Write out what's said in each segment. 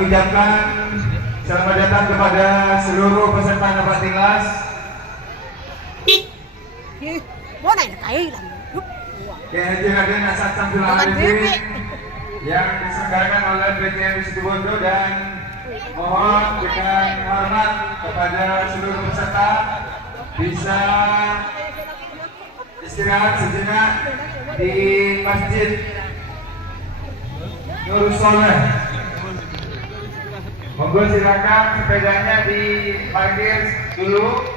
Kami ucapkan selamat datang kepada seluruh peserta Nabatilas. Yang Raden Asad Samsul Arifin yang diselenggarakan oleh BTN Situbondo, dan mohon dengan hormat kepada seluruh peserta bisa istirahat sejenak di Masjid Nurul Soleh. Monggo silakan sepedanya diparkir dulu.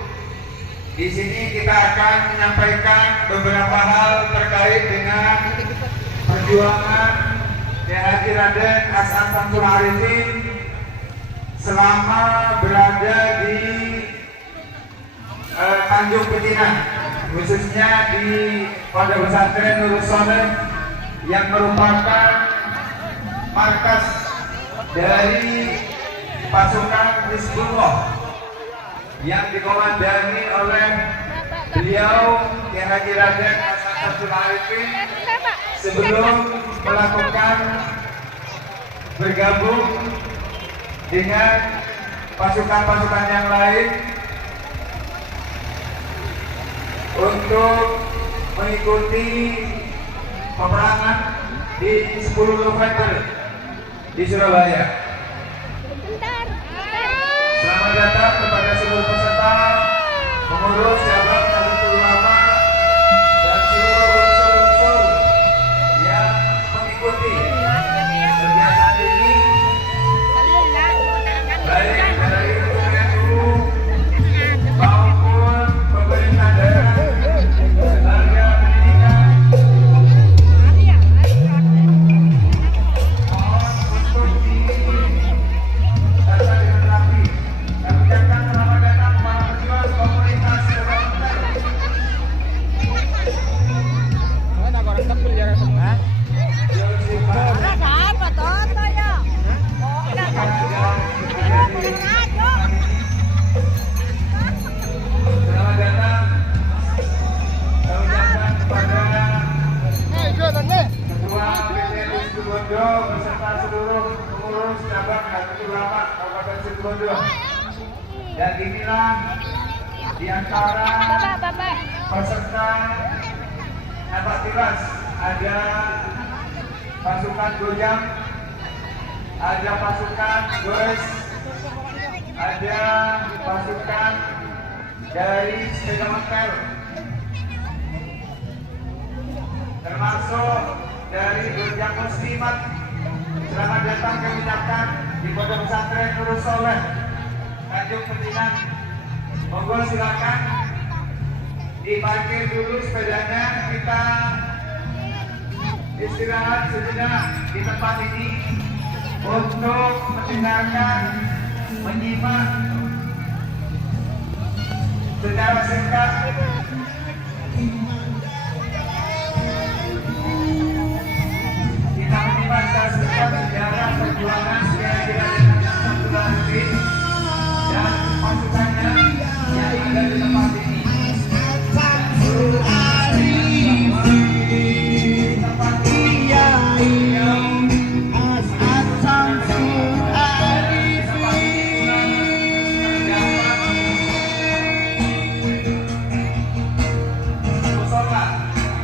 Di sini kita akan menyampaikan beberapa hal terkait dengan perjuangan Haji Raden Asad Samsul Arifin selama berada di Tanjung Pinang, khususnya di Pondok Pesantren Nurul Soleh yang merupakan markas dari pasukan Hizbullah yang dikomandani oleh beliau Kiai Haji Raden Asad Samsul Arifin sebelum melakukan bergabung dengan pasukan-pasukan yang lain untuk mengikuti peperangan di 10 November di Surabaya. Selamat datang kepada seluruh peserta, pengurus cabang Nahdlatul Ulama, dan seluruh unsur-unsur yang mengikuti kegiatan ini, baik dari NU maupun pemerintah daerah, tenaga pendidikan. Mohon untuk ditata dengan rapi. Kami ucapkan selamat datang kepada pejuang komunitas developer. Selamat datang. Kami ucapkan kepada Ketua BTN Situbondo beserta seluruh pengurus cabang Nahdlatul Ulama Kabupaten Situbondo. Dan inilah di antara peserta Nabatilas, ada pasukan Gojam, ada pasukan Goes, ada pasukan dari sepeda motor, termasuk dari Gojam Muslimat. Selamat datang kami ucapkan di Pondok Pesantren Nurul Soleh Tanjung Pinang. Monggo silakan diparkir dulu sepedanya, kita istirahat sejenak di tempat ini untuk mendengarkan, menyimak secara singkat kita menyimak secara singkat sejarah perjuangan Kiai Raden Asad Samsul Arifin dan pasukannya yang ada di tempat ini.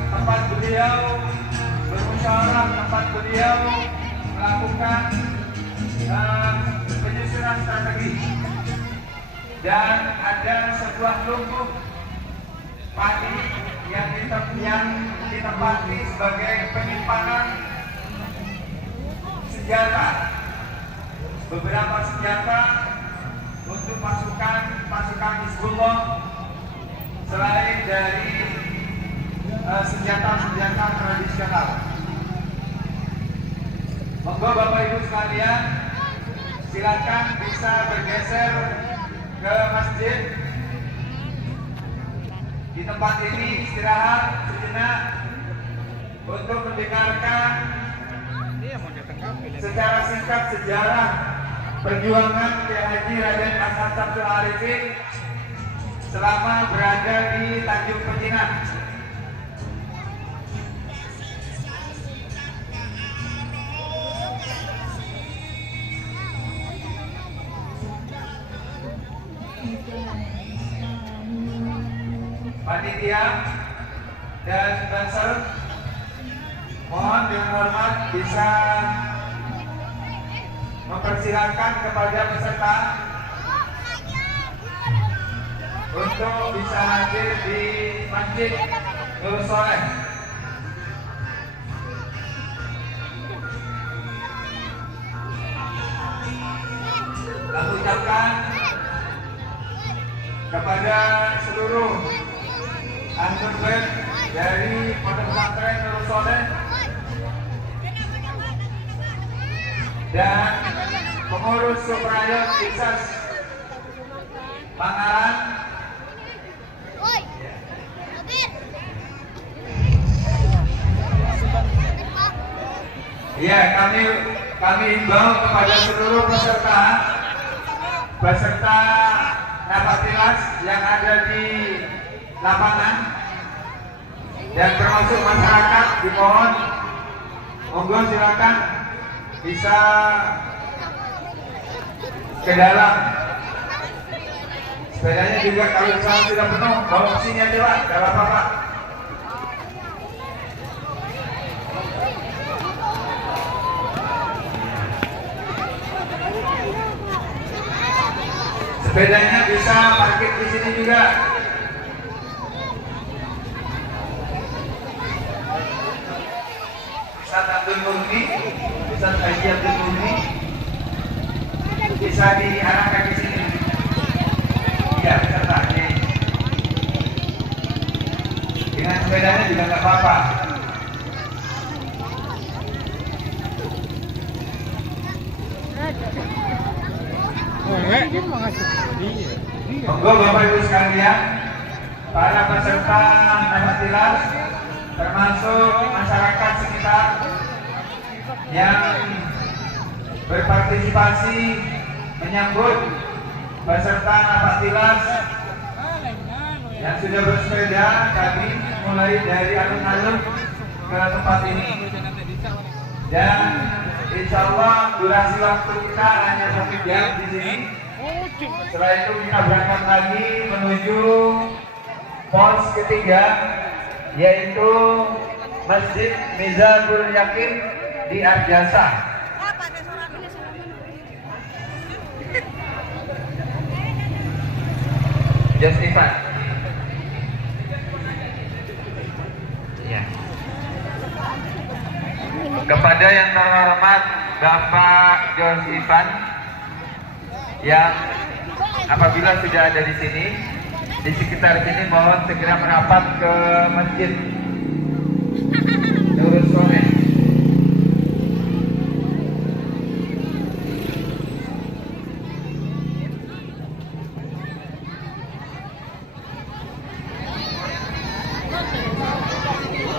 Tempat beliau bermusyawarah, tempat beliau melakukan penyusunan strategi, dan ada sebuah lumbung padi yang ditempati sebagai penyimpanan senjata, beberapa senjata untuk pasukan Hizbullah selain dari senjata-senjata tradisional. Monggo Bapak Ibu sekalian, silakan bisa bergeser ke masjid. Di tempat ini istirahat sejenak untuk mendengarkan secara singkat sejarah perjuangan Kiai Haji Raden Asad Samsul Arifin selama berada di Tanjung Pinang. Panitia dan sponsor, mohon dengan hormat bisa mempersilahkan kepada peserta untuk bisa hadir di Masjid Nurul Sholeh. Kami ucapkan kepada seluruh anggota dari Pondok Pesantren Nurul Sholeh dan pengurus Suprayot Kisas Pangalan. Ya, kami himbau kepada seluruh peserta Napatilas yang ada di lapangan dan termasuk masyarakat, dimohon monggo silakan bisa ke dalam. Sepedanya juga kalau misalnya sudah penuh, bawa ke sini aja Pak, gak apa-apa Pak. Sepedanya bisa parkir di sini juga. Ustaz Abdul Murni, Ustaz Haji Abdul Murni, bisa diarahkan di sini. Ya, peserta. Dengan sepedanya juga nggak apa-apa. Monggo Bapak Ibu sekalian, para peserta Napatilas termasuk masyarakat sekitar yang berpartisipasi menyambut peserta Napatilas yang sudah bersepeda tadi mulai dari alun-alun ke tempat ini, dan insya Allah durasi waktu kita hanya 1 jam di sini. Setelah itu kita berangkat lagi menuju pos ketiga, yaitu Masjid Mizabul Yakin di Arjasa. Josipan. Ya. Kepada yang terhormat Bapak Josipan yang apabila sudah ada di sini, di sekitar sini, mohon segera merapat ke Masjid Nurul Sholeh.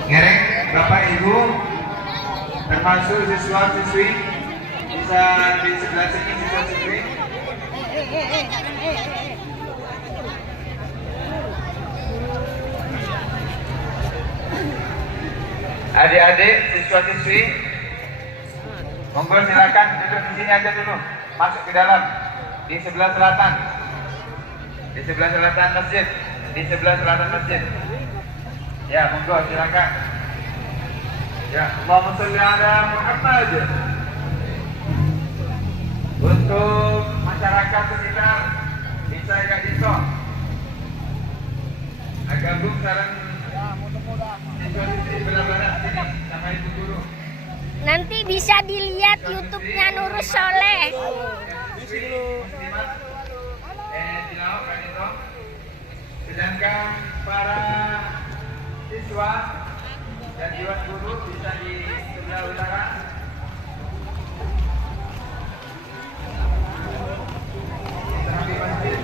Ngerek Bapak Ibu termasuk siswa-siswi bisa di sebelah sini, siswa-siswi. Adik-adik, siswa-siswi, monggo silakan duduk di sini aja dulu, masuk ke dalam di sebelah selatan, di sebelah selatan masjid, di sebelah selatan masjid. Ya, monggo silakan. Ya, Allahumma sholli ala Muhammad. Untuk masyarakat sekitar bisa agak diso, agak gabung sarang siswa-siswi belah-belah sini sama ibu guru. Nanti bisa dilihat YouTube-nya Nurul Sholeh. Sedangkan para siswa dan dewan guru bisa di sebelah utara. Di masjid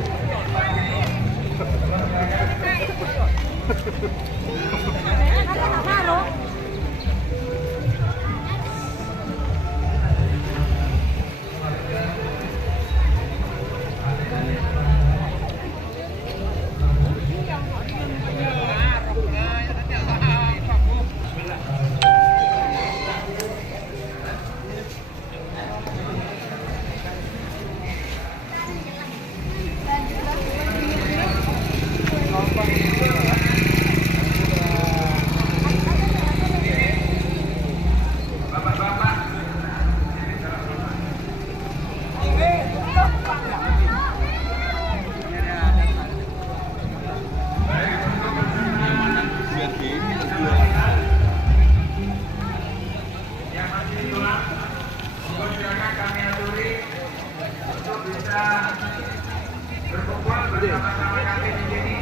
Sama-sama kami di sini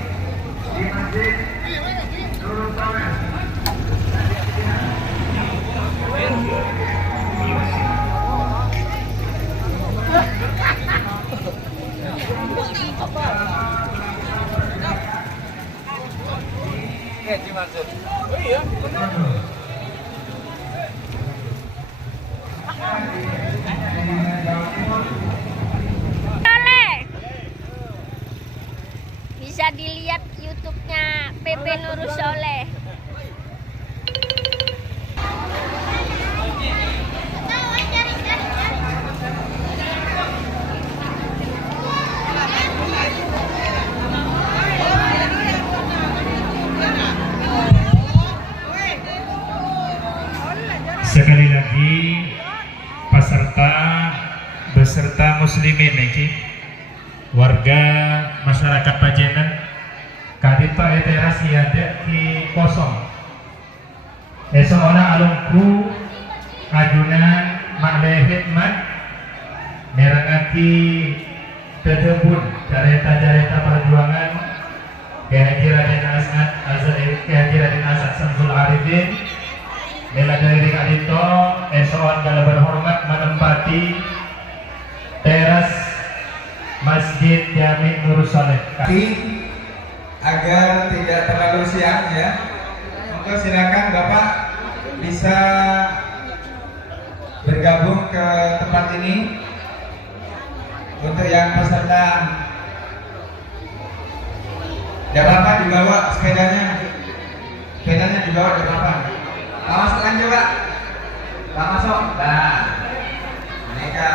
di Masjid Nurul Soleh. Oh iya. Soleh. Bisa dilihat YouTube-nya PP Nurul Soleh. Sekali lagi peserta beserta muslimin iki warga masyarakat Pajenan kadita teras ada di kosong esona alungku ajunan makle hikmat merangati tedebun careta-careta perjuangan Kiai Raden Asad Kiai Raden Asad Samsul Arifin Bela dari Kadito, esoan kala berhormat menempati teras Masjid Jami Nurul Soleh. Agar tidak terlalu siang ya, monggo silakan Bapak bisa bergabung ke tempat ini. Untuk yang peserta, tidak apa-apa dibawa sepedanya dibawa tidak apa-apa. Pak masuk kan coba, Pak masuk. Nah, mereka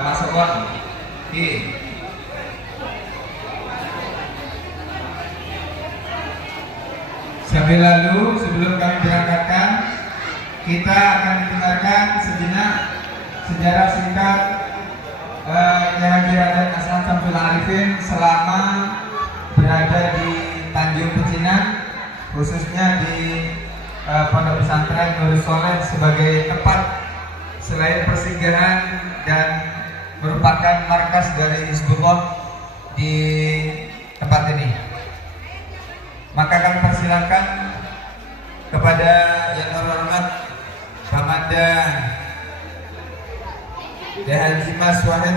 masuk on. Sambil lalu sebelum kami berangkatkan, kita akan mendengarkan sejenak sejarah singkat Kiai Raden Asad Samsul Arifin selama berada di Tanjung Pecinan, khususnya di Pondok Pesantren Nurul Soleh sebagai tempat selain persinggahan dan merupakan markas dari Hizbullah di tempat ini. Maka kami persilakan kepada yang terhormat Pamanda Haji Mas Wahid.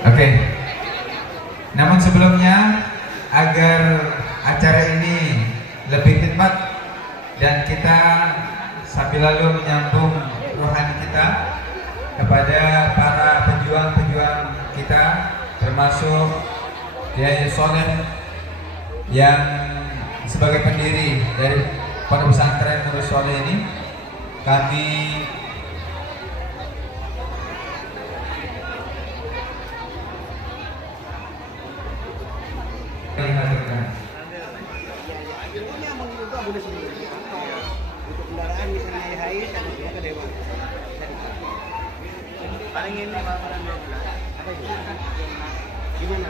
Oke. Namun sebelumnya agar acara ini lebih khidmat dan kita sambil lalu menyambung rohani kita kepada para pejuang-pejuang kita, termasuk Kiai Soleh yang sebagai pendiri dari Pondok Pesantren Nurul Soleh ini, kami haturkan. Untuk kendaraan misalnya hai saya ke Dewa. Paling ini makanan ada gimana?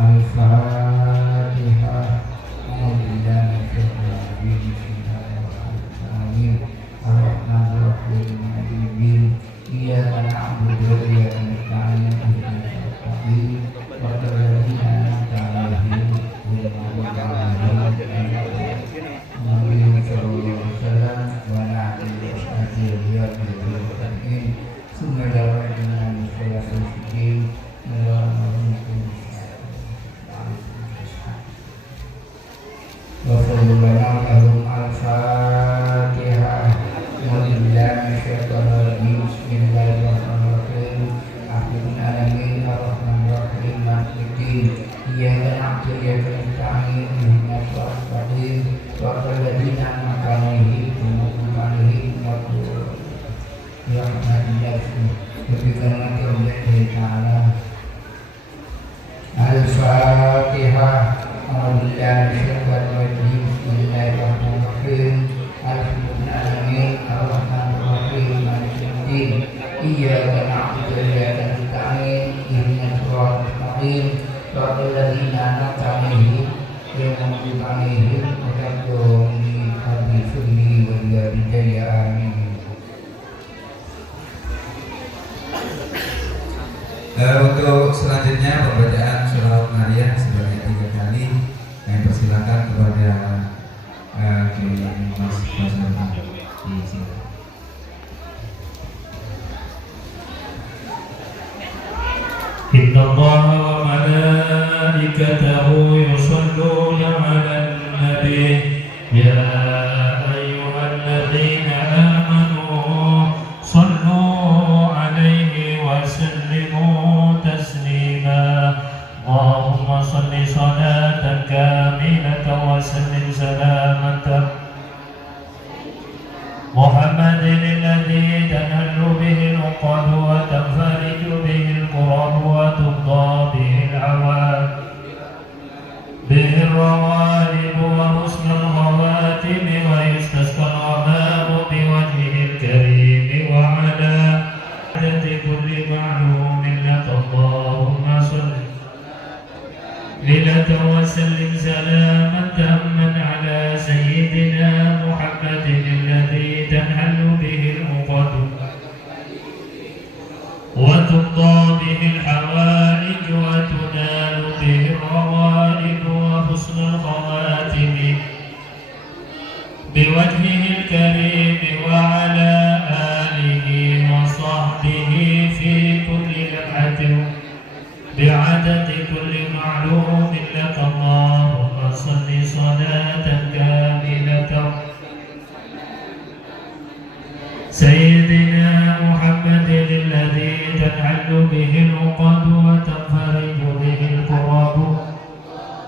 Al-Fatihah. Al-Fatihah. Bismillahirrahmanirrahim. Alhamdulillahirrahmanirrahim. Ar-Rahmanirrahim. Maliki yaumiddin. Iyyaka na'budu wa iyyaka nasta'in. Suatu lagi anak kami yang kami akan domi kami suni wajah jaya amin. Untuk selanjutnya pembacaan surah Maryam sebanyak 3 kali. Kami persilakan kepada Mas Basarman di sini. Inna Allah wa malaikatahu yusalluna 'alan nabi ya ayyuhalladzina amanu sallu 'alaihi wa sallimu taslima. Allahumma salli salatan kamilatan wa sallim salamatan Muhammadin alladhi tanhallu bihi al-uqad wa tanfariju bihi al-kurab wa tubda bihi al-rawalib wa husna al-khawatim wa yustasqa al-ghamam biwajhihi al-karim wa ala adati kulli ma'lumin laka Allahumma salli ليلة وسلم سلاما تاما على سيدنا محمد الذي تنحل به العقد وتقضى به الحوائج وتنال به الروائب وحسن الخواتم بوجهه الكريم وعلى آله وصحبه في كل لمحة بعدد كل معلوم لك اللهم صل صلاة كاملة سيدنا محمد الذي تنحل به العقد وتنفرج به الكرب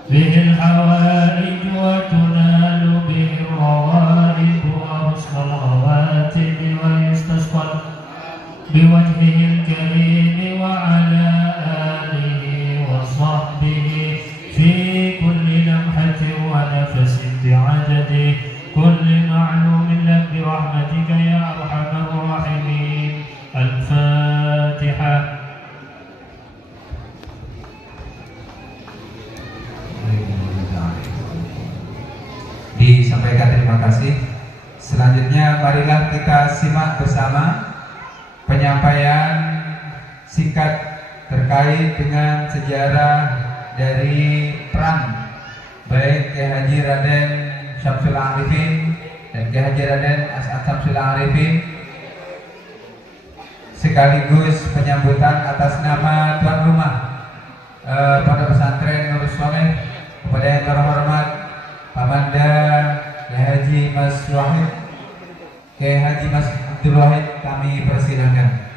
به الحوائج وتنال به الروائب وحسن الخواتم ويستسقى بوجهه الكريم وعلى آله وصحبه في كل لمحة ونفس بعدد كل معلوم لك برحمتك يا أرحم الراحمين. الفاتحة. Disampaikan terima kasih. Selanjutnya marilah kita simak bersama penyampaian singkat terkait dengan sejarah dari peran baik Kiai Haji Raden Syamsul Arifin dan Kiai Haji Raden As'ad Syamsul Arifin, sekaligus penyambutan atas nama tuan rumah Pondok Pesantren Nurus Soleh kepada yang terhormat Pamanda Kiai Haji Mas Wahid, Kiai Haji Mas Abdul Wahid, kami persilakan.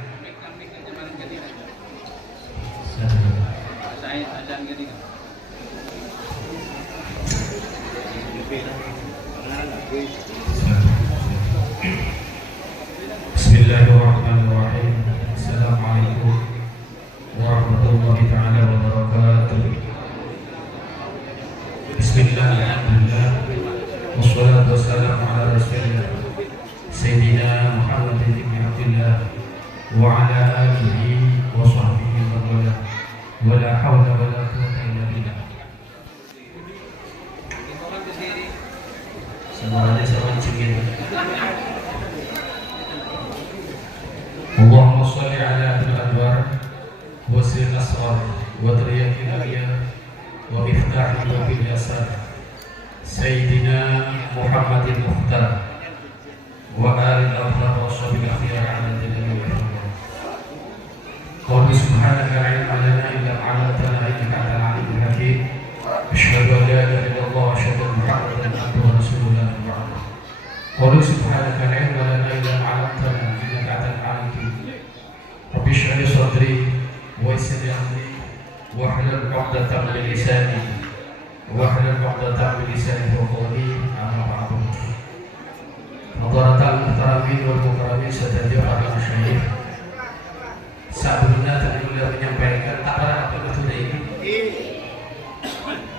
Bismillahirrahmanirrahim. Assalamualaikum warahmatullahi taala wabarakatuh. Bismillah, alhamdulillah, wassalatu wassalamu ala rasulillah Sayyidina Muhammad ibn Abdullah wa ala alihi wa sahbihi wa wala wa la hawla wa la quwwata illa billah. Semuanya sama cingin. Allahumma sholli ala Abdul Anwar wa sirr asrar wa triyaqil aliyah wa miftah babil yasar Sayyidina Muhammadin Mukhtar wa alil afdal wa sahbihi akhyar ala jalil wa ihram. Qul subhanaka la ilma lana illa ma 'allamtana innaka antal alimul hakim. Asyhadu an la ilaha illallah wa asyhadu anna Muhammadan abduhu wa rasuluhu la ilaha illallah. Qul subhanaka la ilma lana illa ma 'allamtana innaka antal alimul hakim. Rabbi shrah li sadri wa yassir li amri wahlul 'uqdatam min lisani wahlul 'uqdatam min lisani qawli amma ba'du. Hadaratul muhtaramin wal mukarramin satajir para masyayikh. Sebelumnya tadi beliau menyampaikan apa itu ini.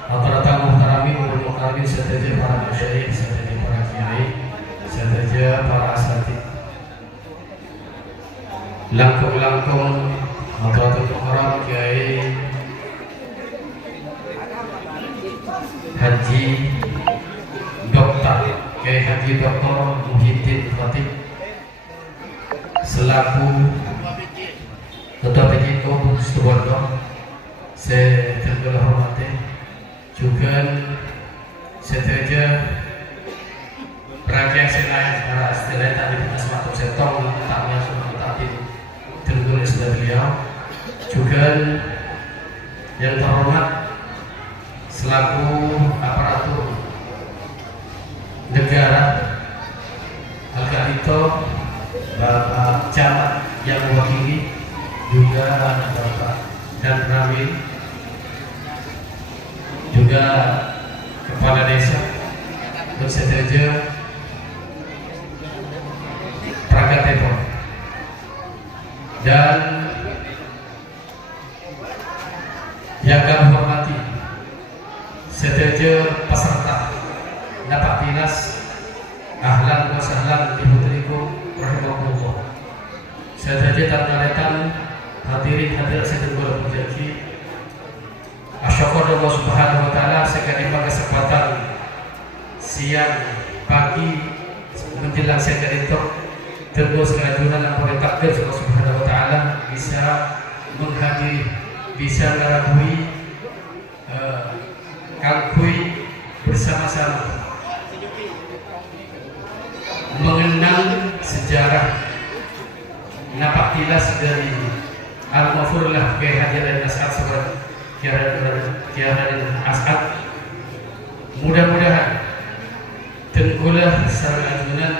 Hadaratul muhtaramin wal mukarramin satajir para masyayikh, satajir para kiai, satajir para asatidz. Langkung-langkung Hadaratul muhtaram Kiai saya tergelah hormati juga seteja rakyat selain para istilah tadi kita semakin setong tentangnya semua tapi tergelah sudah beliau juga yang terhormat selaku aparatur negara Al-Kalito Bapak Camat yang mewakili juga Bapak dan Ramil juga Kepala Desa bersetuju perangkat depot dan yang kami hormati setuju peserta dapat dinas ahlan wa sahlan ibu teriku rahimahullah setuju tarnaletan hadirin hadirat sedulur berjanji asyukur Allah subhanahu wa ta'ala sekali kesempatan siang pagi menjelang siang itu terus kerajunan yang boleh takdir Allah subhanahu wa ta'ala bisa menghadiri bisa meragui kangkui bersama-sama mengenang sejarah napak tilas dari Al-Mafurlah kehadiran As'ad sebagai Kiara dan As'ad. Mudah-mudahan tengkulah sarana ajunan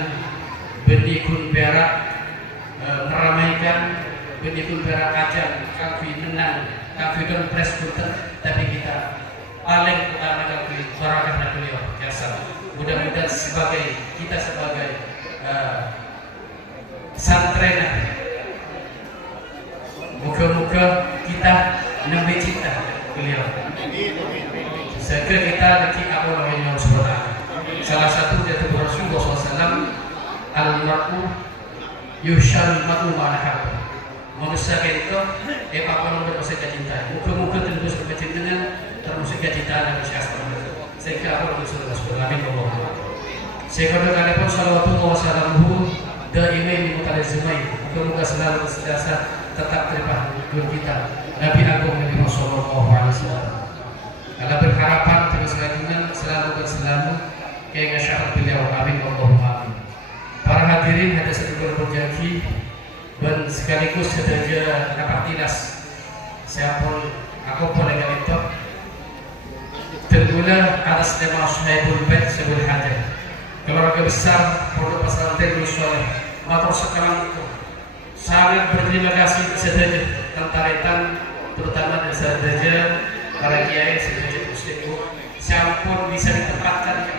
benikun perak meramaikan benikun perak ajang kafir menang kafir dan press punten tapi kita paling utama kafir barakah beliau biasa. Mudah-mudahan kita sebagai santren muka-muka kita nabi cinta beliau. Saya kira kita nanti apa namanya salah satu dari Rasulullah SAW al-mar'u yushal ma'u ma'anahabu manusia itu apa nomor manusia cinta muka-muka terus bercinta termasuk cinta dan masyarakat saya kira apa Rasulullah SAW saya kira kali pun salawatullah wassalamuhu daimai mutalazzimai muka-muka selalu sentiasa tetap terpahami kita Nabi Agung Nabi Muhammad sallallahu alaihi wasallam. Kalau berharapan terus lanjutkan selalu berselamu kayak syarat beliau amin Allahumma amin. Para hadirin ada satu berjanji dan sekaligus sederja dapat tilas siapun aku boleh itu terguna atas nama Syaibul Bait Syabul Hajar keluarga besar Pondok Pesantren Soleh matur sekarang itu sangat berterima kasih sederja tentang terutama dari sederja para kiai sederja muslim siapun bisa ditempatkan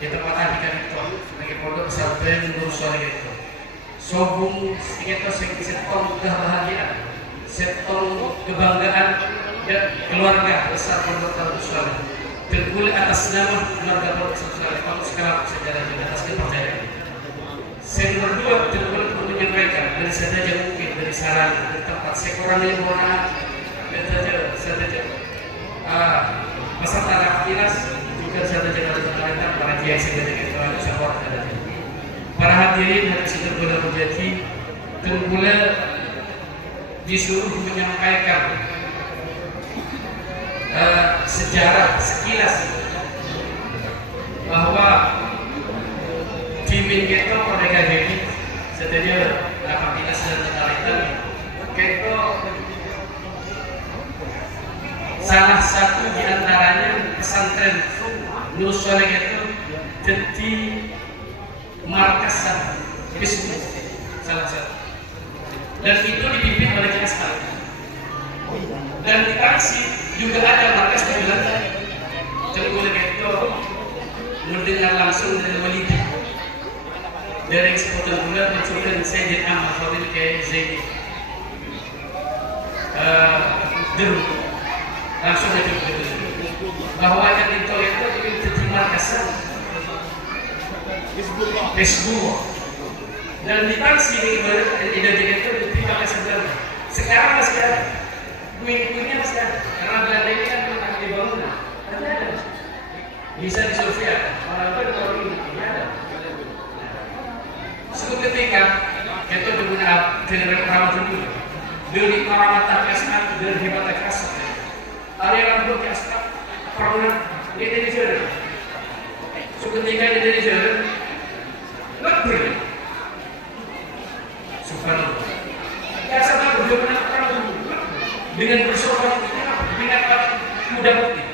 di tempat itu bagi Pondok Pesantren Soleh itu sobung itu setong kebahagiaan setong kebanggaan dan keluarga besar Pondok Soleh tergulai atas nama keluarga Pondok Soleh kalau sekarang sejarah di atas kepercayaan. Yang kedua tergulai untuk menyampaikan dari saja mungkin dari saran dari tempat sekurang yang mana saja peserta rakyat juga saja dari pemerintah para kiai saja itu ada support ada. Para hadirin hadis tergulai berjanji tergulai disuruh menyampaikan sejarah sekilas bahwa Jimin Keto Merdeka Jadi setelah apabila sudah terkaitan Keto salah satu di antaranya pesantren Nur Soleh itu jadi markas bisnis salah satu dan itu dipimpin oleh As'ad dan di Tangsih juga ada markas di Belanda. Jadi oleh itu mendengar langsung dari Walid dari sepotong bulan mencoba Sayyid Ahmad Fadil Kiai Zaidi dulu langsung itu bahwa yang itu jadi markas Hizbullah dan di Tangsih di Idajah itu dipakai sebenarnya sekarang masih ada puing-puingnya masih ada karena Belanda ini kan belum akan dibangun ada bisa disurvei malah itu kalau ini ada suatu ketika itu digunakan general perawat dulu dari perawat terkesan dari hebat terkesan aliran blok ya pernah di Indonesia. Seketika di Indonesia, lebih subhanallah. Ya sama bagaimana orang dengan bersopan dengan muda putih.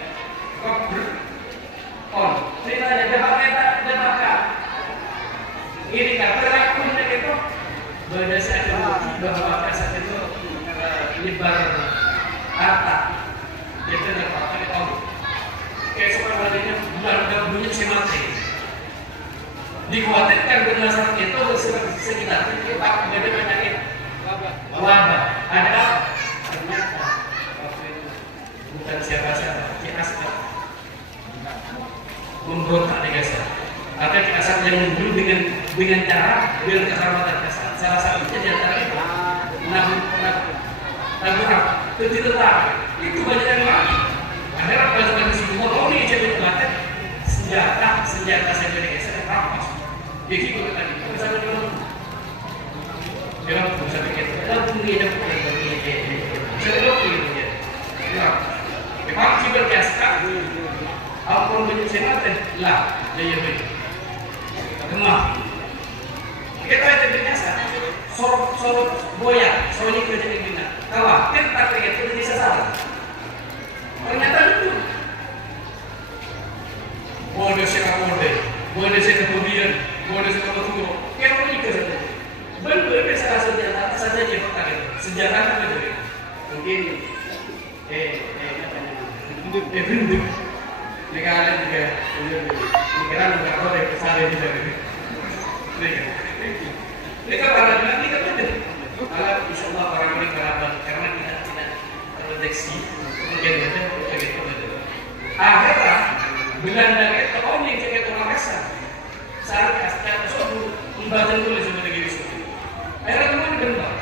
On, ceritanya dapat ini kan perlakuan itu berdasarkan bahwa kasat itu nyebar harta itu dapat on kayak sebenarnya bulan bunyi semati dikhawatirkan berdasarkan itu sekitar kita beda penyakit wabah ada apa? Ternyata bukan siapa-siapa kita sedang memberontak di Gaza. Ada kasat yang membunuh dengan cara biar kehormatan kasat. Salah satunya di antara itu Naburak, tentara itu banyak yang mati. Akhirnya pasukan semua Romi jadi mati senjata saya dari Gaza rampas. Jadi kalau tadi bersama dengan dia bisa bikin dalam hidup saya itu ya. Memang kita biasa. Apa yang senate lah dia beri. Kemah. Kita itu biasa. Sorot boya, sorot kerja di mana? Kawan, kita itu bisa salah. Ternyata itu. Bodoh kemudian, bodoh kemudian. Kita itu saja. Benar salah saja dia pakai senjata apa itu? Mungkin binduk. Negara juga negara nggak boleh kesalahan juga. Mereka para bilang kita benar. Kalau insya Allah orang ini kerabat karena kita tidak terdeteksi mungkin betul. Akhirnya Belanda itu orang yang jaga orang rasa. Saat kita suruh membaca tulis seperti itu. Akhirnya teman bentar.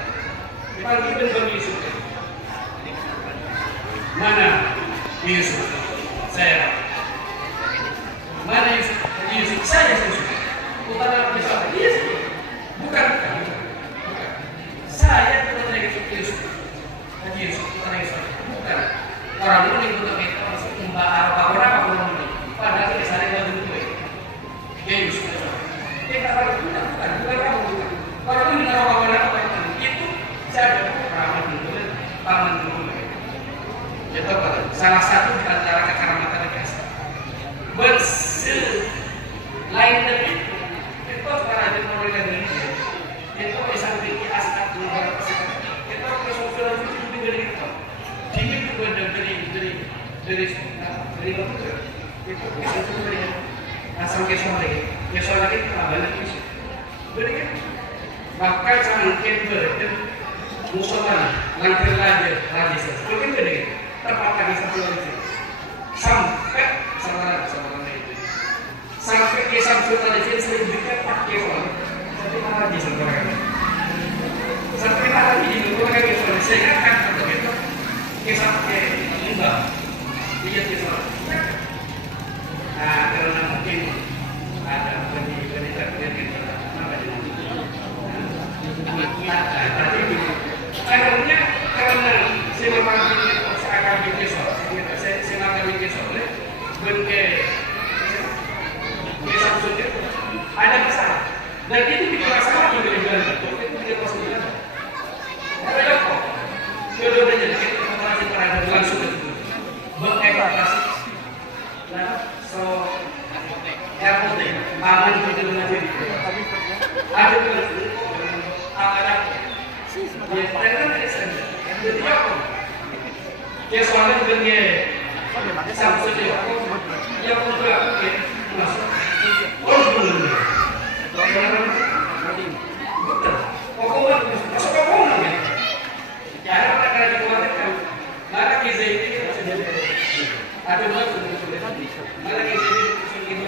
Dipanggil bentar Yusuf. Mana Yusuf? Saya. Mana Yusuf? Saya Yusuf. Bukan Yusuf. Iya sih. Bukan. Saya bukan Yusuf. Haji Yusuf bukan Yusuf. Bukan. Orang dulu yang butuh kita masuk mbak apa ini. Padahal kita saling bantu gue. Dia Yusuf. Kita bukan. Kalau ini apa itu saya ada paman dulu. Itu salah satu di antara kekaramatan biasa. Lain dari itu sekarang ada pemerintah Indonesia itu bisa memiliki aspek negara tersebut itu kesulitan itu dari itu ini juga dari itu dari asal kesal lagi itu abang itu dari kan bahkan sampai berarti musuhan langkah lagi mungkin dari tepat lagi satu lagi sampai sampai ke Samsul Talifin sering dekat pakai phone sampai mana lagi sampai mana lagi menggunakan phone saya kan untuk itu ke sampai limbah lihat ke phone karena mungkin ada pendidikan akhirnya karena saya memang akan bikin soal saya akan bikin soal bentuk ada masalah dan itu bikin masalah juga di Belanda itu bikin masalah di Belanda ada kok kedua-duanya kita operasi terhadap langsung itu mengevakuasi nah so airport aman itu dengan jadi ada ya ternyata jadi apa ya soalnya dengan Samsung itu ya untuk masuk betul. Pokoknya masuk pokoknya ya. Jangan mereka dikhawatirkan. Maka kita ini ada dua sulit. Maka kita ini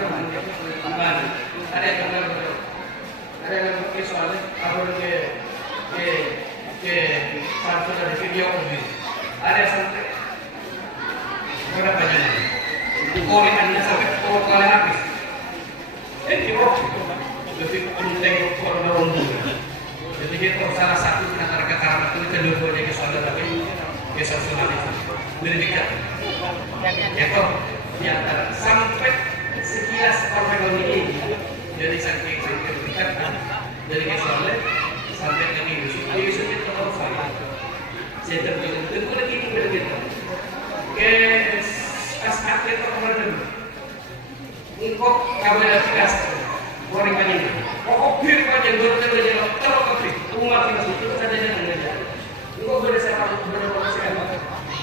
ada yang benar. Ada yang benar soalnya apa ke satu dari video ini. Ada sampai berapa jam? Oleh anda sampai oleh habis. Jadi lebih penting orang umum. Jadi itu salah satu antara kata itu kedua-duanya kesoalan tapi kesoalan itu. berdekat. Itu di antara sampai sekilas orang ini dari saking berdekat dari Soleh sampai ke Yusuf. Yusuf itu orang saya. Saya terbilang tunggu lagi ini berdekat. Ke aspek itu orang dulu. Engkau kamu dah tigas orang banyak. Kau bir banyak dorong kerja kalau kopi umat kita itu saja yang kerja. Engkau bersama berapa sekarang?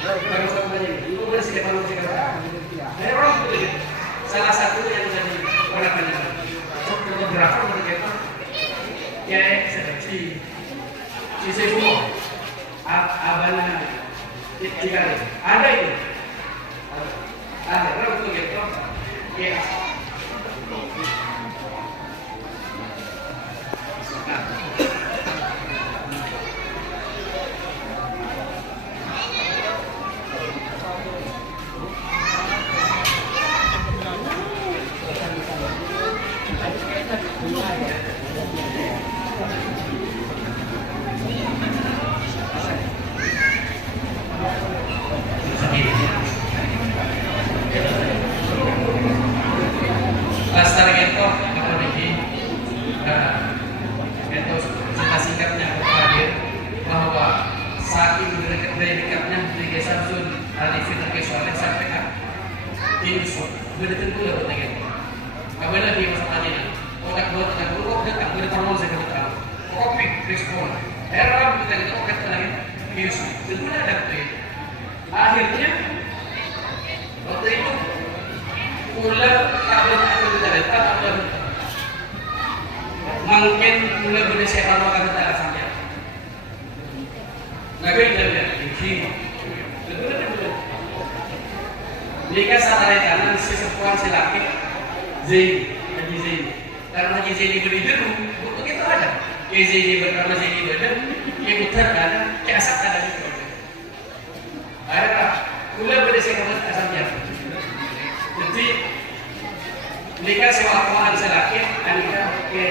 Baru satu banyak. Engkau bersama sekarang. Ada orang betul. Salah satu yang jadi orang banyak. Beberapa mereka ya seperti si semua abana tiga ada itu. Ada orang betul gitu. Ya. Dasar itu apa lagi? Itu singkatnya terakhir bahwa saking dekatnya dari Samsul Arifin ke Soleh sampai ke Yusuf bertentu ya betul. Kamu lagi masalah ini. Otak buat otak dulu datang bertemu saya datang. Kopi respon. Era kita itu otak lagi Yusuf. Tentu ada itu. Akhirnya waktu itu ular kabel itu terletak atau mungkin ular berdasar kalau kata tak saja. Nabi itu ini. Jika saat ada kanan sesepuan selaki Zain, Haji Zain. Karena Haji Zain diberi dulu, bukan itu ada. Haji Zain bernama Zain ada, yang utara ada, yang asap ada juga. Akhirnya, ular berdasar kalau tak saja. Jadi, jika sewa akuan selaki, anda ke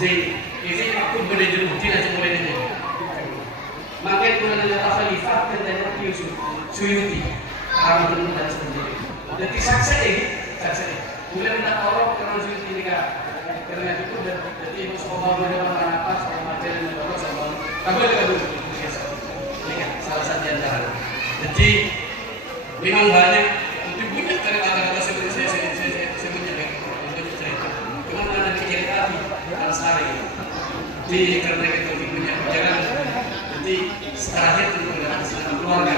Zain. Zain aku boleh dulu, tidak boleh dulu. Maka kalau ada khalifah tentang Yusuf, Suyuti. Orang benar dan sendiri. Jadi saksi ini, boleh minta tolong karena sulit ini karena itu dan jadi harus membawa dalam apa sama materi dan baru sama. Tapi kita dulu, ini kan salah satu antara. Jadi memang banyak untuk punya kata-kata seperti saya menjaga untuk cerita. Cuma ada cerita harus hari di karena kita punya perjalanan. Jadi setelahnya itu adalah keluarga.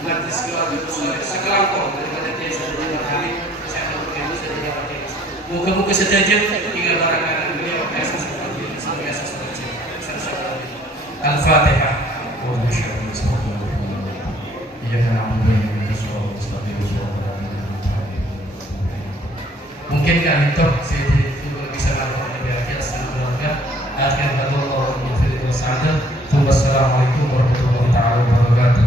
Majlis keluarga sekelompok daripada dia saja berkali saya akan berkali saja pakai muka-muka saja hingga barang-barang beliau biasa seperti biasa saja. Al-Fatihah. Mungkin kan itu saya bisa melakukan lebih akhir keluarga akhir Allah Wassalamualaikum warahmatullahi wabarakatuh.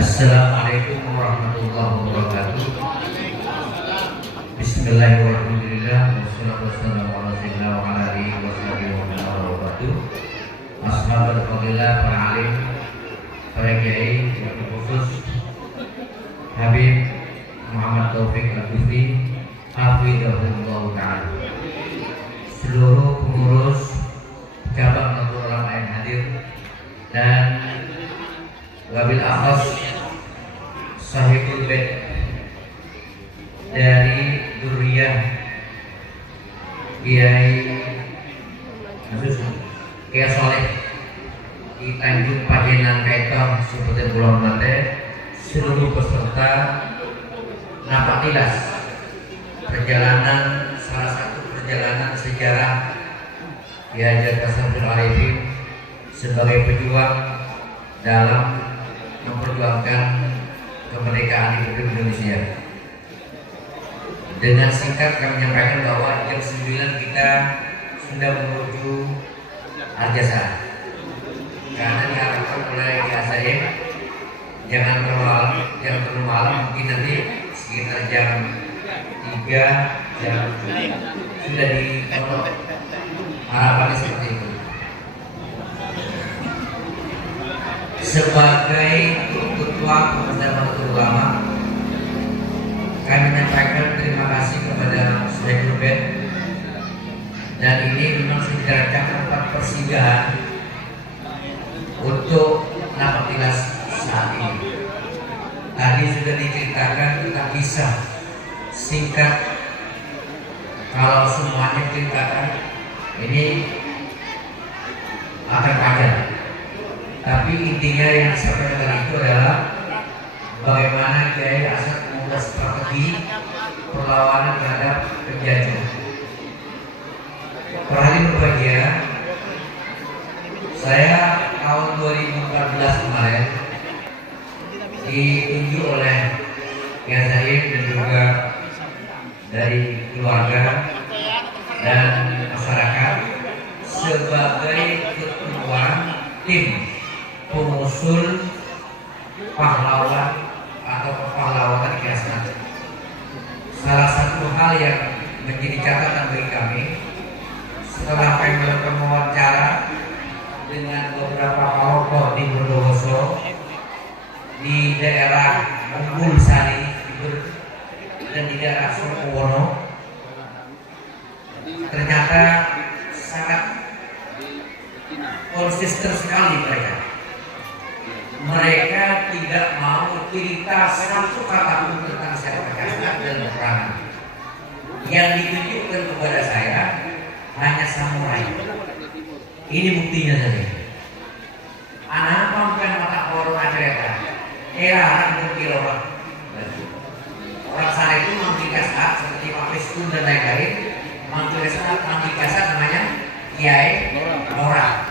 Assalamualaikum warahmatullahi wabarakatuh. Bismillahirrahmanirrahim. Wassalatu wassalamu ala sayyidina wa ala alihi wa sahbihi wa man wabarakatuh. Ashabul fadilah, para alim, para kiai, wabil khusus Habib Muhammad Taufik Al-Dufri hafizahullah ta'ala, seluruh pengurus cabang Nahdlatul Ulama yang hadir, dan wabil akhas sahibul bait dari Duriyah Kiai Kiai Soleh di Tanjung Pajenan Kaitong Kabupaten Pulau Mate, seluruh peserta napatilas perjalanan salah satu perjalanan sejarah Ki Hajar Tasawwuf Arifin sebagai pejuang dalam memperjuangkan kemerdekaan Republik Indonesia. Dengan singkat kami menyampaikan bahwa jam 9 kita sudah menuju Al-Jasa. Karena diharapkan oleh Ki Hajar jangan terlalu malam, mungkin nanti sekitar jam 3 jam sudah di harapannya seperti itu. Sebagai ketua Pemuda Nahdlatul Ulama, kami menyampaikan terima kasih kepada Syekh Ruben, dan ini memang sejarahkan tempat persinggahan untuk Napatilas saat ini. Tadi sudah diceritakan tentang kisah singkat. Kalau semuanya ceritakan ini akan panjang. Tapi intinya yang saya sampaikan itu adalah bagaimana Kiai Asad membuat strategi perlawanan terhadap penjajah. Perhatian berbahagia, saya tahun 2014 kemarin ditunjuk oleh Kiai Zaid dan juga dari keluarga dan masyarakat sebagai ketua tim pengusul pahlawan atau kepahlawanan Kiai Asad. Salah satu hal yang menjadi catatan bagi kami setelah kami melakukan wawancara dengan beberapa tokoh di Bondowoso, di daerah Unggul Sari dan di daerah Sukowono, ternyata sangat konsisten sekali mereka. Mereka tidak mau cerita satu kata pun tentang siapa Asad dan peperangan. Yang ditunjukkan kepada saya hanya samurai. Ini buktinya saja. Anak bukan mata corona cerita. Era mungkin orang sana itu memiliki saat seperti Pak Pistun dan lain-lain. Memiliki saat namanya Kiai Nora.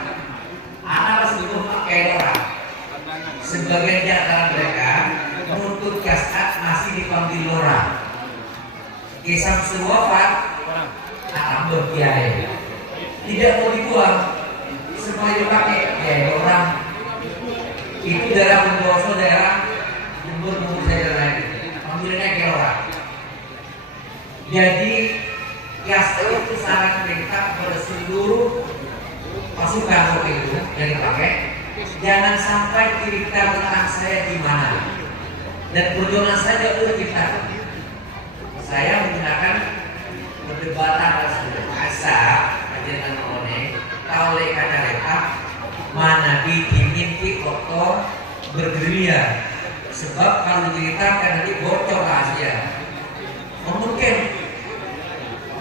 Anak harus Kiai Nora. Sebagian di antara mereka menuntut Asad masih dipanggil Nora. Kisah wafat anak berkiai tidak mau dibuang, semua dipakai Kiai Nora. Itu daerah Bondowoso, daerah Jember, dan lain. Panggilannya Kiai Nora. Jadi Asad itu sangat minta kepada seluruh pasukan waktu itu yang dipakai, jangan sampai cerita tentang saya di mana, dan perjuangan saya udah kita. Saya menggunakan perdebatan Asad dengan One tahu kata mana dimimpi kotor bergerilya, sebab kalau diceritakan nanti bocor rahasia. Mungkin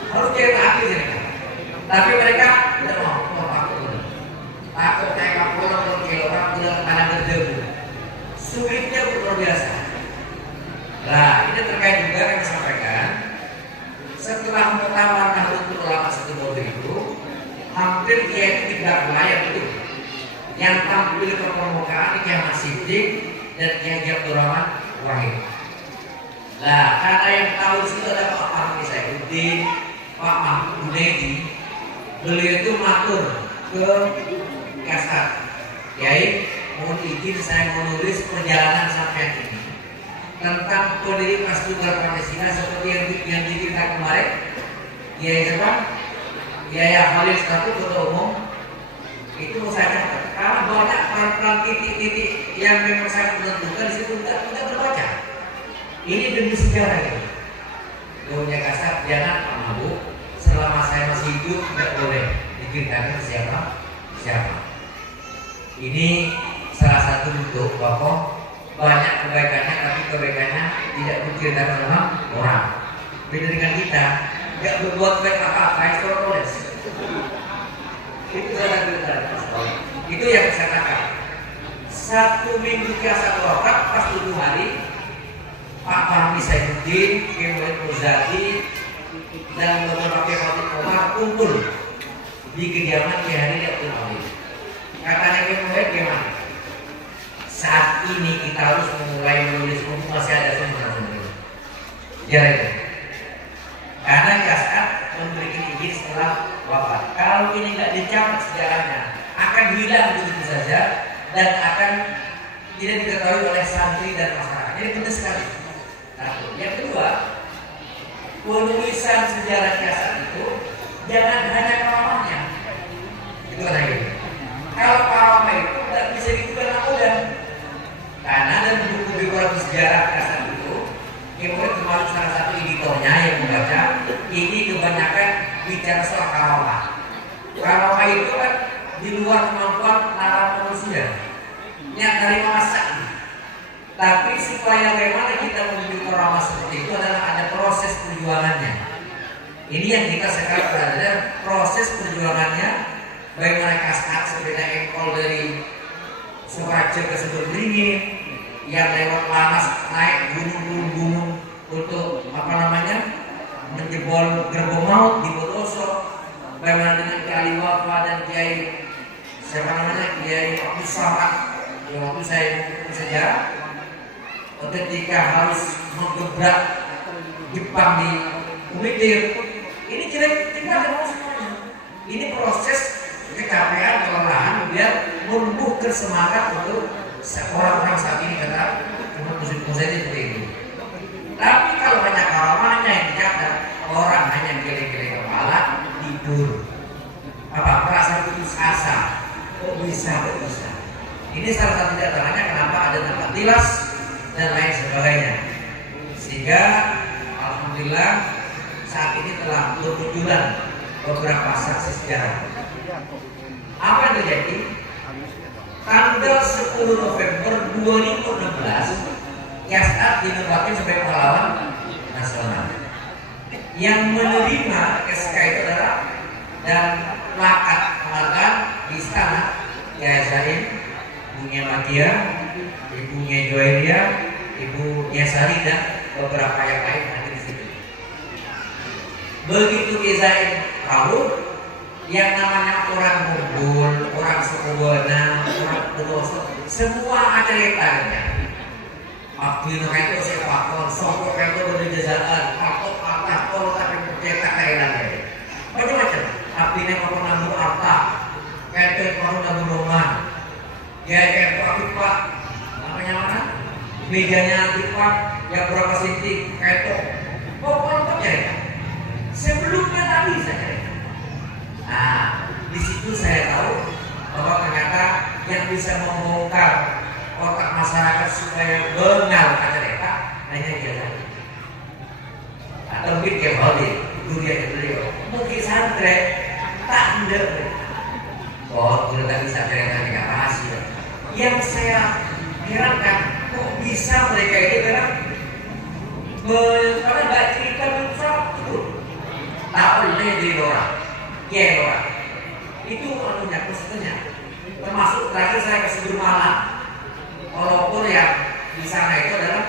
harus cerita akhir, tapi mereka tidak mau takut kayak kapal kalau orang tidak karena berdebu. Sulitnya luar biasa. Nah, ini terkait juga yang saya sampaikan. Setelah muktamar Nahdlatul Ulama satu mobil itu, hampir Kiai itu tidak layak itu. Yang tampil ke permukaan Kiai Ahmad Siddiq dan Kiai Abdul Rahman Wahid. Nah, karena yang tahu di situ ada Pak Fahmi Saifuddin, Pak Mahmud Junaidi, beliau itu matur ke Asad, Kiai, mohon izin saya menulis perjalanan sampai ini tentang pendiri Pastugar Pancasila seperti yang diceritakan kemarin. Kiai siapa? Kiai Khalil selaku ketua umum. Itu saya catat karena banyak peran-peran titik-titik yang memang sangat menentukan di situ tidak terbaca. Ini demi sejarah gitu. Doanya Asad, jangan mabuk. Selama saya masih hidup tidak boleh diceritakan siapa. Ini salah satu bentuk bahwa banyak kebaikannya, tapi kebaikannya tidak diceritakan sama orang. Beda dengan kita, nggak berbuat baik apa-apa, historis. Itu salah kita. Itu yang saya katakan. 1 minggu Asad wafat, pas 7 hari, Pak Fahmi Saifuddin, Kiai Muzadi, dan beberapa Kiai Khotib kumpul di kediaman Kiai Haji Abdul Alim. Katanya Kiai gimana? Saat ini kita harus memulai menulis buku, masih ada sumber-sumber. Ya itu. Karena Kiai memberikan izin setelah wafat. Kalau ini nggak dicatat sejarahnya, akan hilang begitu saja dan akan tidak diketahui oleh santri dan masyarakat. Jadi penting sekali. Satu. Yang kedua, penulisan sejarah Kiai itu jangan hanya karamahnya. Itu kan lagi. Kalau karamah itu tidak bisa dibuka mudah. Karena dalam buku biografi sejarah Kiai itu, kemudian termasuk salah satu editornya yang membaca, ini kebanyakan bicara soal karamah. Karamah itu kan di luar kemampuan nalar manusia. Yang dari masak. Tapi supaya bagaimana kita menuju karamah seperti itu adalah ada proses perjuangannya. Ini yang kita sekarang berada proses perjuangannya. Bagaimana kasat sepeda engkol dari Suraja ke Seberingin yang lewat panas naik gunung-gunung untuk menjebol gerbong maut di Bodoso. Bagaimana dengan Kiai Wafa dan Kiai Kiai Abdul Samad yang waktu saya buku sejarah ketika harus menggebrak Jepang di Umidir. Ini cerita semuanya. Ini proses kecapean, kelelahan, biar menumbuhkan semangat untuk orang-orang saat ini kata musik-musik seperti itu. Tapi kalau hanya karamahnya yang dicatat, orang hanya geleng-geleng kepala, tidur. Perasaan putus asa, kok bisa. Ini salah satu caranya kenapa ada tempat tilas dan lain sebagainya. Sehingga alhamdulillah saat ini telah bermunculan beberapa saksi sejarah. Apa yang terjadi? Tanggal 10 November 2016, Kiai dinobatkan sebagai pahlawan nasional. Yang menerima SK itu adalah dan plakat penghargaan di istana Kiai Zain, ibunya Matia, ibunya Joelia, ibunya Sari dan beberapa yang lain ada di situ. Begitu Kiai Zain tahu yang namanya orang Mundul, orang Sukubona, orang Bodoso, semua ada letarnya. Abdul itu sepakon, sokok itu berdejazaan, pakok patah, kalau tapi bercetak kailannya. Macam-macam. Abdul yang mau nambah harta, kayak mau nambah rumah, ya kayak pak, namanya mana? Mejanya pak, yang berapa senti, kayak itu. Pokoknya cerita. Sebelumnya tak bisa cerita. Nah, di situ saya tahu bahwa ternyata yang bisa membongkar otak masyarakat supaya bengal cerita hanya dia saja. Atau mungkin dia balik, dunia beliau. Mungkin santri tak hendak. Oh, sudah tak bisa cerita dengan rahasia. Yang saya herankan, kok bisa mereka ini karena nggak cerita bersatu. Tak boleh di orang. Ya orang itu anunya prosesnya termasuk terakhir saya ke Sedur Malang, walaupun yang di sana itu adalah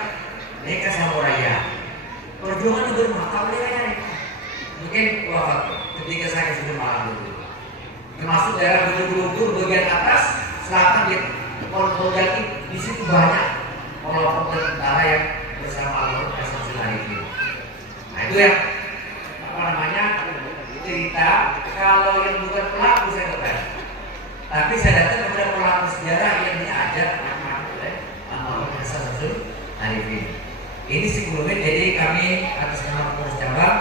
mereka sama raya perjuangan itu bermakam mereka mungkin wafat ketika saya ke Sedur Malang dulu, termasuk daerah Gunung bagian atas selatan di Polda di situ banyak walaupun tentara yang bersama almarhum Hasan Sulaiman. Nah itu yang cerita. Kalau yang bukan pelaku saya bukan, tapi saya datang kepada pelaku sejarah yang diajak oleh almarhum Hasan Sulaiman. Ini sebelumnya jadi kami atas nama pengurus cabang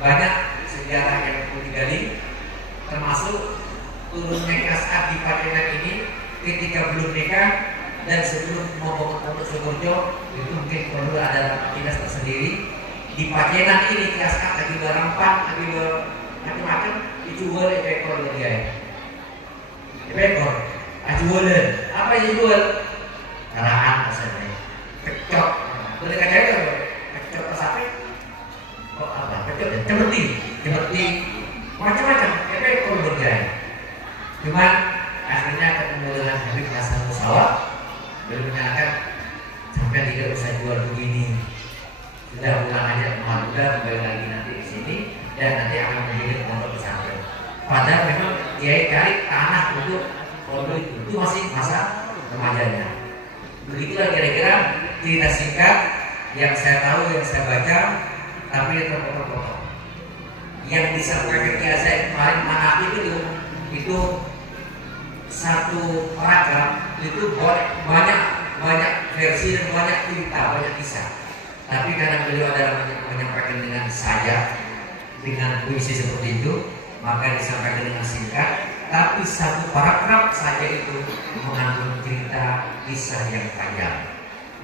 banyak sejarah yang perlu digali, termasuk turunnya Kasat di Padenan ini ketika belum nikah dan sebelum mau ke Sukoharjo itu mungkin perlu ada dinas tersendiri. Di Padenan ini Kasat lagi berampan, lagi macam-macam dijual ekor dia. Ekor, jualan. Apa yang jual? Karaan maksudnya. Kecok. Boleh kacau apa? Kecok apa? Oh apa? Kecok ya. Cemerti. Macam-macam. Ekor bergaya. Cuma akhirnya ketemu dengan Habib Hasan Musawat. Beliau menyatakan sampai tidak usah jual begini. Sudah pulang aja ke Madura, kembali lagi nanti di sini. Dan nanti akan menjadi pondok pesantren. Padahal memang Kiai cari tanah untuk pondok itu masih masa remajanya. Begitulah kira-kira cerita singkat yang saya tahu, yang saya baca, tapi terpotong-potong. Yang disampaikan Kiai saya kemarin mana itu satu paragraf itu banyak versi dan banyak cerita, banyak kisah. Tapi karena beliau adalah menyampaikan dengan saya dengan puisi seperti itu, maka disampaikan dengan singkat. Tapi satu paragraf saja itu mengandung cerita kisah yang panjang.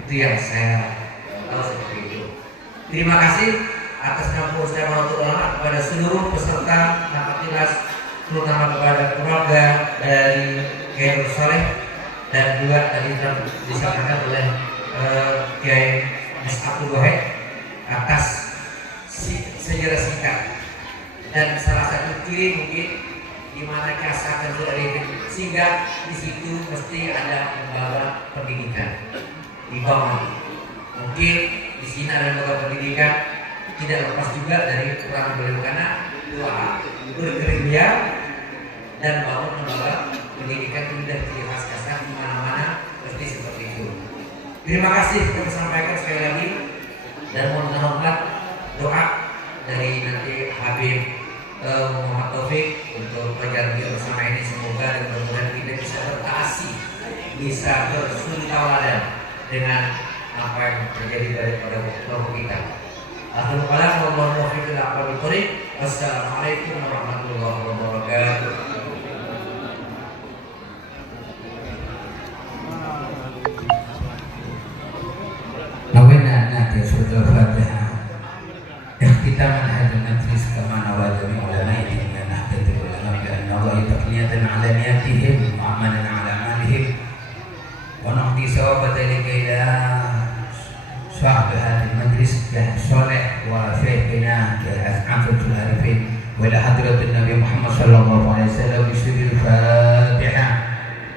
Itu yang saya tahu seperti itu. Terima kasih atas nama Ustaz Maulatul Ulama kepada seluruh peserta Nakatilas, terutama kepada keluarga dari Kiai Soleh dan juga tadi disampaikan oleh Kiai Abdul Wahid atas sejarah singkat dan salah satu ciri mungkin di mana kasar dan arifin, sehingga di situ mesti ada lembaga pendidikan dibangun. Mungkin di sini ada lembaga pendidikan, tidak lepas juga dari peran beliau karena doa bergerilya dan bangun lembaga pendidikan itu dari ciri khas kasar di mana-mana mesti seperti itu. Terima kasih kami sampaikan sekali lagi dan mohon hormat doa dari nanti Habib Muhammad Taufik untuk pelajaran kita bersama ini, semoga dan mudah-mudahan kita bisa bertaasi, bisa bersuri tauladan dengan apa yang terjadi daripada kelompok kita. Akhirul kalam, wallahu muwaffiq ila aqwamit thoriq. Wassalamualaikum warahmatullahi wabarakatuh. نوينا أن نأتي سورة الفاتحة اختتاما هذا المجلس كما نوى جميع علمائهم أن نحتفل العلماء بأن الله تقنية على نياتهم وعملا على أعمالهم ونعطي ثواب ذلك إلى صاحب هذا المجلس كهف صالح وشيخنا كعفة العارفين وإلى حضرة النبي محمد صلى الله عليه وسلم بسر الفاتحة.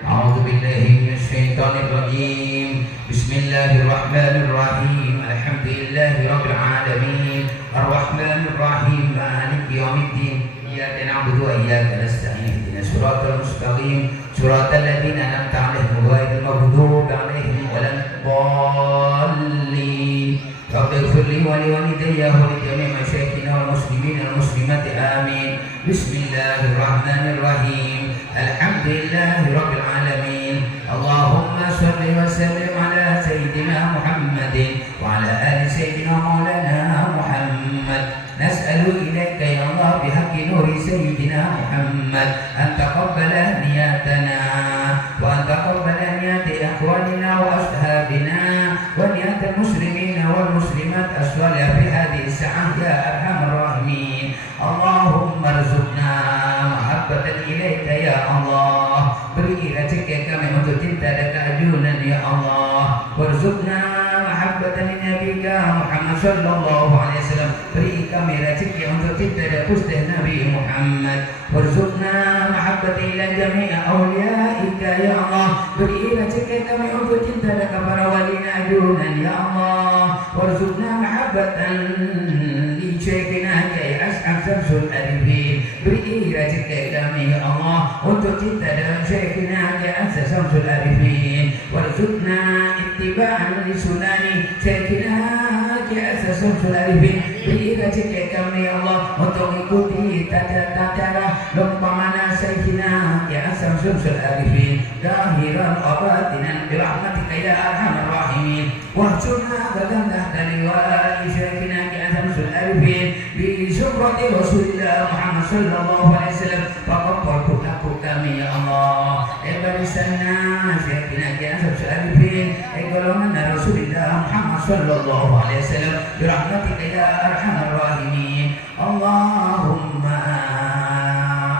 أعوذ بالله من الشيطان الرجيم. بسم الله الرحمن الرحيم. الحمد لله رب العالمين الرحمن الرحيم مالك يوم الدين إياك نعبد وإياك نستعين اهدنا الصراط المستقيم صراط الذين أنعمت عليهم غير المغضوب عليهم ولا الضالين. رب اغفر لي ولوالدي ولجميع مشايخنا والمسلمين والمسلمات آمين. بسم الله الرحمن الرحيم. الحمد لله رب العالمين. اللهم صل وسلم على سيدنا محمد وعلى آل سيدنا مولانا محمد. نسأل إليك يا الله بحق نور سيدنا محمد أن تقبل نياتنا وأن تقبل نيات إخواننا وأصحابنا ونيات المسلمين والمسلمات الصالحة في هذه الساعة يا أرحم الراحمين. اللهم ارزقنا محبة إليك يا الله. Beri rezeki kami untuk cinta dan keajunan ya Allah. Warzuqna mahabbatan nabiyika Muhammad sallallahu alaihi wasallam. Beri kami rezeki untuk cinta dan khusus Nabi Muhammad. Warzuqna mahabbatan ila jami'i awliyaika ya Allah. Beri rezeki kami untuk cinta dan kepada wali ajunan ya Allah. Warzuqna mahabbatan li syekhina Kiai As'ad Syamsul Arifin. Beri rezeki kami ya Allah untuk cinta dan Syekhina Kiai As'ad Syamsul Arifin. Warzuqna ittiba'an li sunani Syekhina Kiai As'ad Syamsul Arifin. Beri rezeki kami ya Allah untuk mengikuti tata-tata lumpamana Syekhina Kiai As'ad Syamsul Arifin. Zahiran wa batinan bi rahmatika ya arhamar rahimin. Wahjurna bagamdah dari wali Syekhina Kiai As'ad Syamsul Arifin bi syukrati Rasulillah Muhammad sallallahu alaihi wasallam. Faqabbal kami ya Allah. Barisanna Syekhina Kiai As'ad Syamsul Arifin golongan Rasulillah Muhammad sallallahu alaihi wasallam bi rahmatika ya arhamar rahimin. Allahumma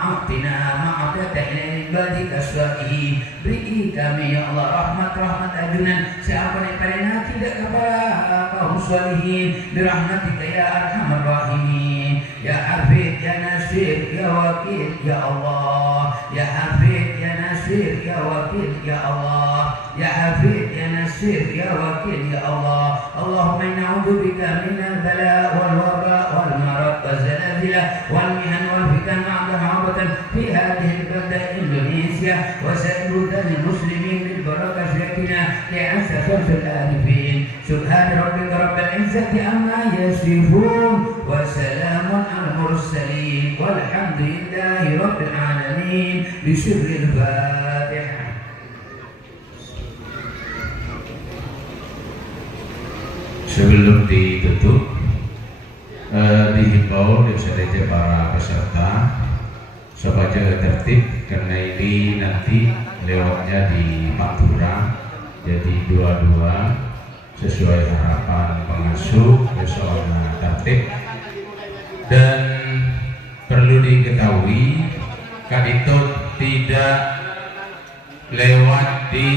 a'tina ma'ataka ila ibadika suwa'ihi. Beri kami ya Allah rahmat ajunan siapa yang karena tidak kepada kaum salihin bi rahmatika ya arhamar rahimin. Ya Hafid ya Nasir ya Wakil ya Allah. Ya Hafid ya Nasir ya Wakil ya Allah. Ya Hafid ya Nasir ya Wakil ya Allah. Allahumma inna a'udzubika minal bala wal waba wal marad wa zalazil والزلازل والمحن والفتن عامة في هذه البلدة إندونيسيا وسائر بلدان المسلمين بالبركة شركنا لعز شمس الآلفين. سبحان ربك رب العزة عما يصفون وسلام على المرسلين والحمد لله رب العالمين. بسر الفاتحة. Sebelum ditutup, dihimbau disertai para peserta supaya tertib karena ini nanti lewatnya di Pantura, jadi dua-dua sesuai harapan pengasuh soalnya tertib. Dan perlu diketahui kaditut tidak lewat di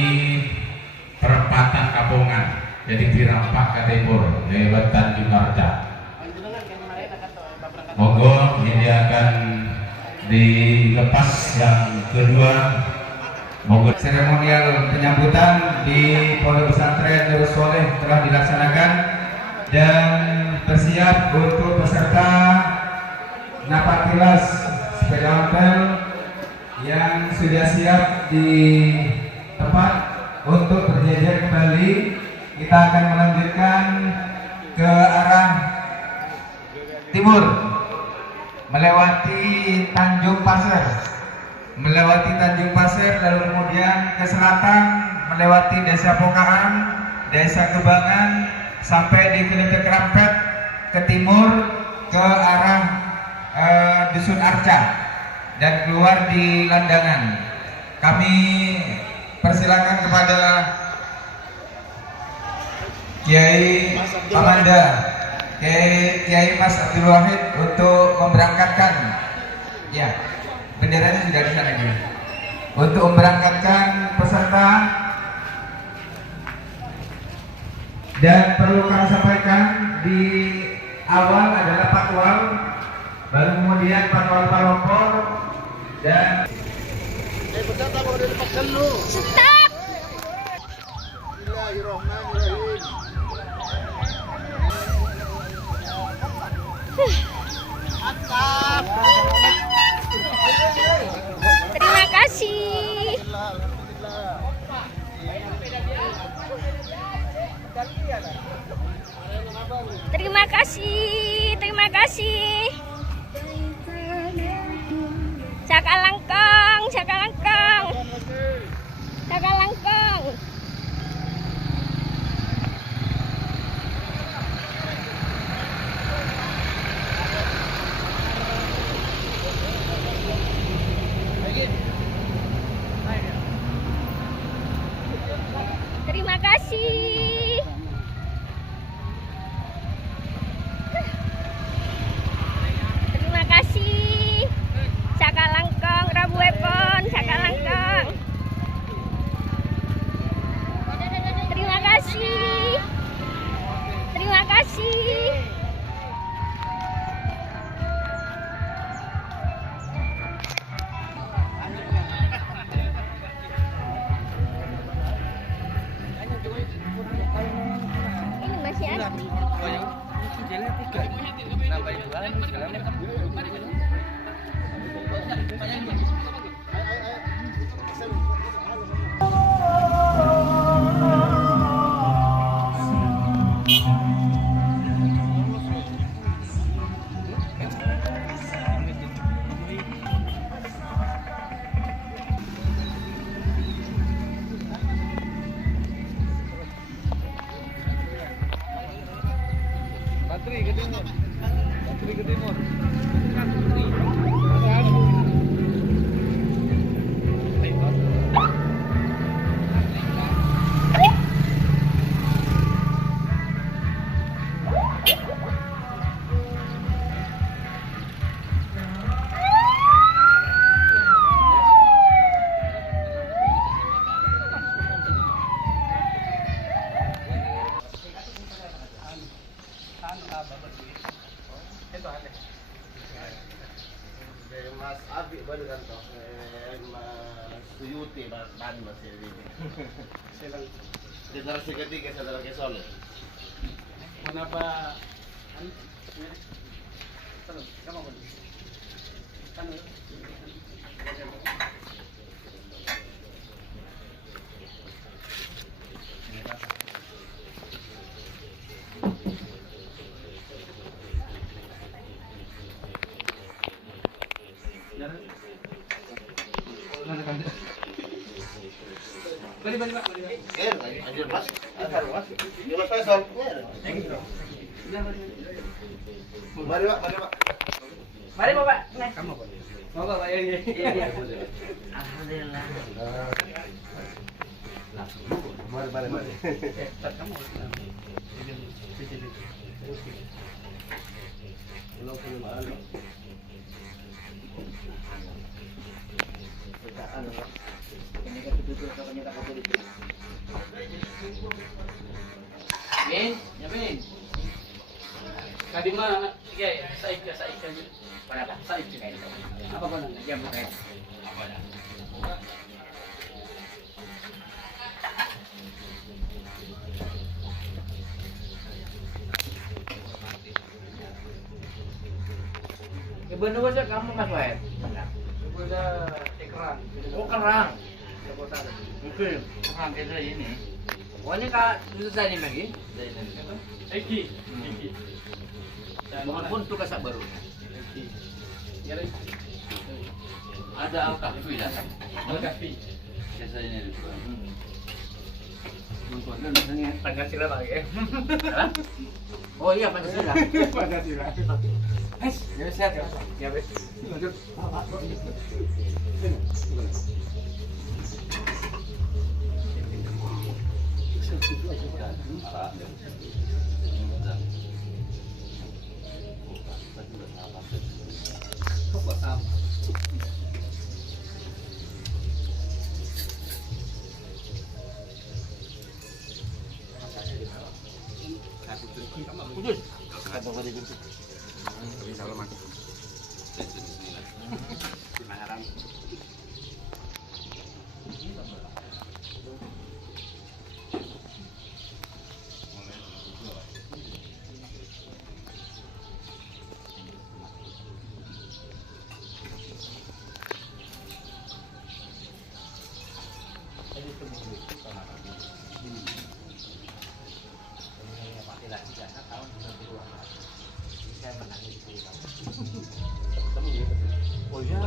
perempatan Kapongan, jadi dirampak ke timur lewat Tanjung Arca. Monggo ini akan dilepas yang kedua. Monggo. Seremonial penyambutan di Pondok Pesantren Nurul Soleh telah dilaksanakan dan bersiap untuk peserta napak tilas sepeda ontel yang sudah siap di tempat untuk berjejer kembali. Kita akan melanjutkan ke arah timur melewati Tanjung Pasir, lalu kemudian ke selatan melewati Desa Pokaan, Desa Kebangan sampai di Kelete Kerampet, ke timur ke arah Dusun Arca dan keluar di Landangan. Kami persilakan kepada Kiai Amanda, Kiai Mas Abdul Wahid untuk memberangkatkan, ya benderanya sudah di sana juga, untuk memberangkatkan peserta. Dan perlu kami sampaikan di awal adalah patwal, baru kemudian patwal Palompor dan Stop. Terima kasih. Terima kasih. Terima kasih. Cakalangkong, cakalangkong. Cakalangkong. Terima kasih. Terima kasih. Cakalangkong, Rabu Epon, cakalangkong. Terima kasih. Terima kasih. Ini masih ada. Mas Abi ba dengan to? Mas Suyuti ba Mas ini. Silang generasi ketiga saudara Kesol. Kenapa Ayo, Mas. Mas. Mas Faisal. Mari, Pak. Mari Bapak. Alhamdulillah. Mari. Bin, ya Bin. Tadi mah ya saik aja. Berapa? Saik kayak itu. Apa kau nanya? Jam berapa? Apa dah? Ibu nunggu saja kamu Mas Wahid. Ibu dah kerang. Oh kerang. Oke. Kerang kita ini. Pokoknya kak itu saya nih lagi. Eki. Bukan pun tuh kasak baru. Ada al-kahfi dah. Al-kahfi. Biasa ini itu. Nontonnya misalnya Pancasila lagi. Oh iya Pancasila. Pancasila. Ya sehat ya. Ya wes. Lanjut. Kudus. Kata tadi itu. Salam mati. Bismillah. Oh ya.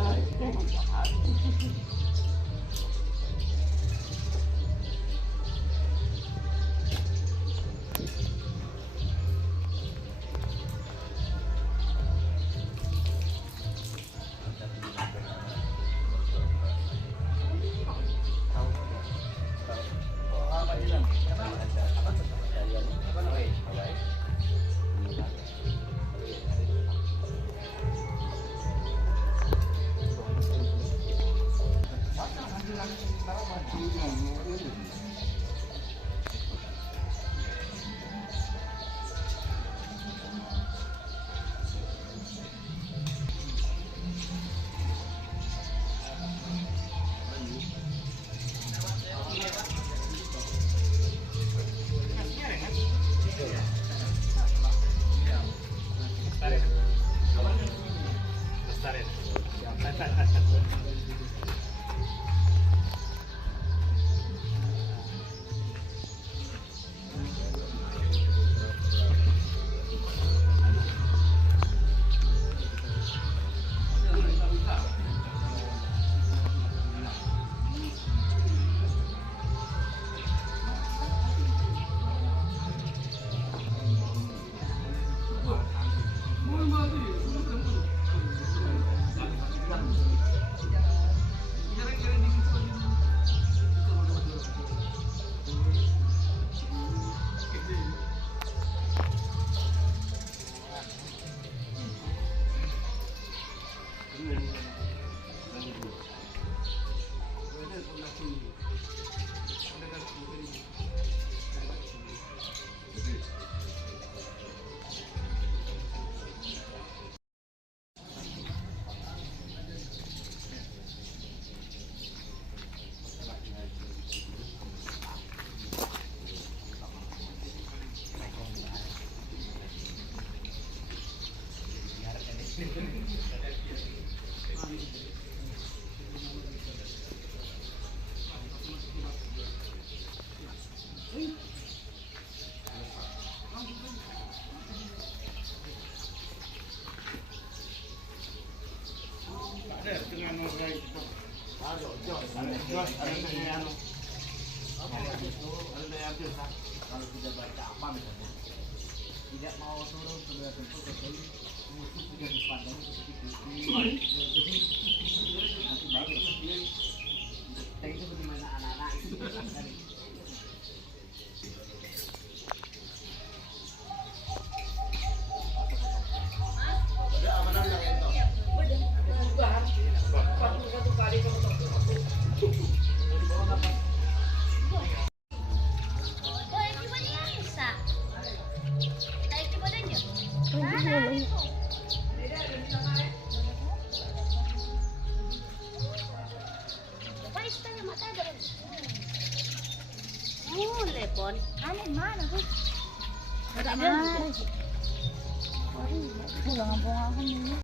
Boleh coba bisa. Tarik coba aja. Coba istanya mata ada. Boleh pon. Aneh mana tuh? Ada mana? Pulang kampung aku nih.